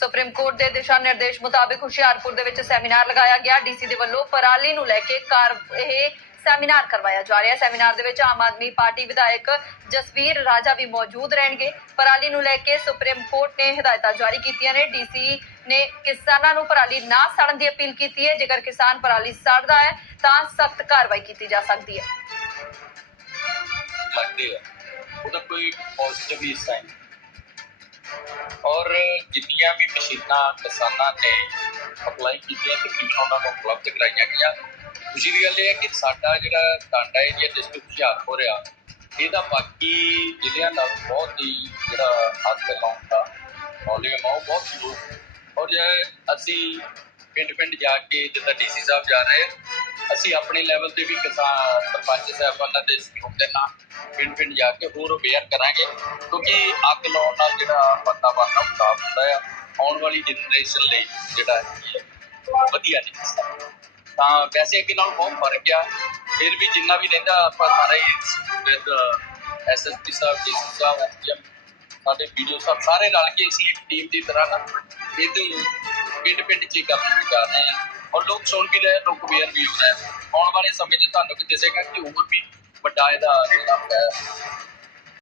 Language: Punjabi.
ਸੁਪਰੀਮ ਕੋਰਟ ਦੇ ਦਿਸ਼ਾ ਨਿਰਦੇਸ਼ ਮੁਤਾਬਕ ਹੁਸ਼ਿਆਰਪੁਰ ਦੇ ਵਿੱਚ ਸੈਮੀਨਾਰ ਲਗਾਇਆ ਗਿਆ। ਡੀਸੀ ਦੇ ਵੱਲੋਂ ਪਰਾਲੀ ਨੂੰ ਲੈ ਕੇ ਕਾਰ ਇਹ ਸੈਮੀਨਾਰ ਕਰਵਾਇਆ ਜਾ ਰਿਹਾ। ਹੈ ਸੈਮੀਨਾਰ ਦੇ ਵਿੱਚ ਆਮ ਆਦਮੀ ਪਾਰਟੀ ਵਿਧਾਇਕ ਜਸਵੀਰ ਰਾਜਾ ਵੀ ਮੌਜੂਦ ਰਹਿਣਗੇ। ਪਰਾਲੀ ਨੂੰ ਲੈ ਕੇ ਸੁਪਰੀਮ ਕੋਰਟ ਨੇ ਹਦਾਇਤਾਂ ਜਾਰੀ ਕੀਤੀਆਂ ਨੇ। ਡੀਸੀ ਨੇ ਕਿਸਾਨਾਂ ਨੂੰ ਪਰਾਲੀ ਨਾ ਸਾੜਨ ਦੀ ਅਪੀਲ ਕੀਤੀ ਹੈ। ਜੇਕਰ ਕਿਸਾਨ ਪਰਾਲੀ ਸਾੜਦਾ ਹੈ, ਤਾਂ ਸਖਤ ਕਾਰਵਾਈ ਕੀਤੀ ਜਾ ਸਕਦੀ ਹੈ। ਲੱਗਦੇ ਆ ਉਹਦਾ ਕੋਈ ਪੋਜ਼ਿਟਿਵ ਹੀ ਸਾਈਨ ਔਰ ਜਿੰਨੀਆਂ ਵੀ ਮਸ਼ੀਨਾਂ, ਕਿਸਾਨਾਂ ਨੇ ਅਪਲਾਈ ਕੀਤੀਆਂ ਤਕਰੀਬਨ ਉਹਨਾਂ ਨੂੰ ਉਪਲਬਧ ਕਰਾਈਆਂ ਗਈਆਂ। ਖੁਸ਼ੀ ਦੀ ਗੱਲ ਇਹ ਹੈ ਕਿ ਸਾਡਾ ਜਿਹੜਾ ਟਾਂਡਾ ਏਰੀਆ ਡਿਸਟ੍ਰਿਕਟ ਹੁਸ਼ਿਆਰਪੁਰ ਆ ਇਹਦਾ ਬਾਕੀ ਜ਼ਿਲ੍ਹਿਆਂ ਨਾਲ ਬਹੁਤ ਹੀ ਜਿਹੜਾ ਹੱਥ ਲਾਉਣ ਦਾ। ਵੋਲਿਊਮ ਆ ਬਹੁਤ ਲੋਕ ਔਰ ਜੇ ਅਸੀਂ ਪਿੰਡ ਪਿੰਡ ਜਾ ਕੇ ਜਿੱਦਾਂ ਡੀਸੀ ਸਾਹਿਬ ਜਾ ਰਹੇ ਅਸੀਂ ਆਪਣੇ ਲੈਵਲ ਤੇ ਵੀ ਕਿਸਾਨ ਸਰਪੰਚ ਸਾਹਿਬਾਨਾਂ ਦੇ ਸਹਿਯੋਗ ਦੇ ਨਾਲ ਪਿੰਡ ਪਿੰਡ ਜਾ ਕੇ ਹੋਰ ਅਵੇਅਰ ਕਰਾਂਗੇ ਕਿਉਂਕਿ ਅੱਗ ਲਾਉਣ ਨਾਲ ਜਿਹੜਾ ਵਾਤਾਵਰਨ ਆ ਉਹ ਖਰਾਬ ਹੁੰਦਾ ਆ। ਆਉਣ ਵਾਲੀ ਜਨਰੇਸ਼ਨ ਲਈ ਜਿਹੜਾ ਹੈ ਵਧੀਆ ਨਹੀਂ ਤਾਂ ਵੈਸੇ ਅੱਗੇ ਨਾਲ ਬਹੁਤ ਫ਼ਰਕ ਆ ਫਿਰ ਵੀ ਜਿੰਨਾ ਵੀ ਰਹਿੰਦਾ ਆਪਾਂ ਸਾਰੇ with SSP Sahib DC Sahib SDM, ਸਾਡੇ ਵੀਡੀਓ ਸਾਹਿਬ ਸਾਰੇ ਰਲ ਕੇ ਅਸੀਂ ਇੱਕ ਟੀਮ ਦੀ ਤਰ੍ਹਾਂ ਨਾ ਇਹਨੂੰ ਪਿੰਡ ਪਿੰਡ ਚ ਹੀ ਕਰਨ ਰਹੇ ਹਾਂ ਔਰ ਲੋਕ ਸੁਣ ਵੀ ਰਹੇ ਲੋਕ ਅਵੇਅਰ ਵੀ ਹੋ ਰਹੇ ਆਉਣ ਵਾਲੇ ਸਮੇਂ 'ਚ ਤੁਹਾਨੂੰ ਵੀ ਦਿਸੇਗਾ ਕਿ ਹੋਰ ਵੀ ਵੱਡਾ ਇਹਦਾ ਜਿਹੜਾ ਹੈ।